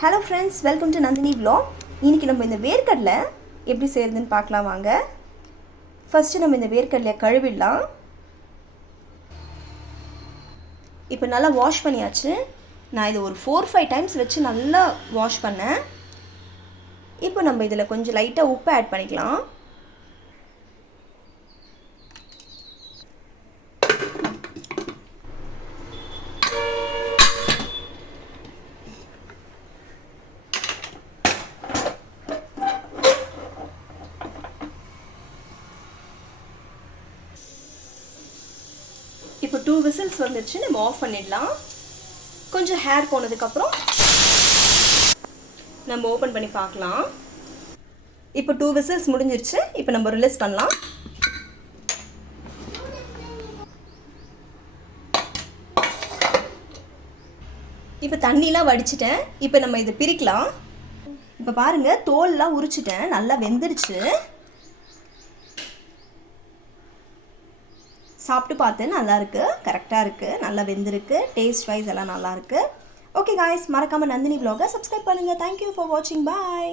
Hello friends welcome to Nandini vlog. இன்றைக்கி நம்ம இந்த வேர்க்கடலை எப்படி செய்கிறதுன்னு பார்க்கலாம் வாங்க. ஃபஸ்ட்டு நம்ம இந்த வேர்க்கடலையை கழுவிடலாம். இப்போ நல்லா வாஷ் பண்ணியாச்சு. நான் இதை ஒரு ஃபோர் ஃபைவ் டைம்ஸ் வச்சு நல்லா வாஷ் பண்ணேன். இப்போ நம்ம இதில் கொஞ்சம் லைட்டாக உப்பு ஆட் பண்ணிக்கலாம். இப்போ டூ விசில்ஸ் வந்துடுச்சு நம்ம ஆஃப் பண்ணிடலாம். கொஞ்சம் ஹேர் போனதுக்கப்புறம் நம்ம ஓப்பன் பண்ணி பார்க்கலாம். இப்போ டூ விசில்ஸ் முடிஞ்சிருச்சு. இப்போ நம்ம ரிலீஸ் பண்ணலாம். இப்போ தண்ணிலாம் வடிச்சிட்டேன். இப்போ நம்ம இதை பிரிக்கலாம். இப்போ பாருங்கள் தோல்லாம் உரிச்சிட்டேன். நல்லா வெந்துருச்சு. சாப்பிட்டு பார்த்தேன் நல்லாயிருக்கு கரெக்டாக இருக்குது நல்லா வெந்திருக்கு டேஸ்ட் வைஸ் எல்லாம் நல்லாயிருக்கு ஓகே காய்ஸ் மறக்காமல் நந்தினி ப்ளாகை சப்ஸ்கிரைப் பண்ணுங்கள் தேங்க்யூ ஃபார் வாட்சிங் பாய்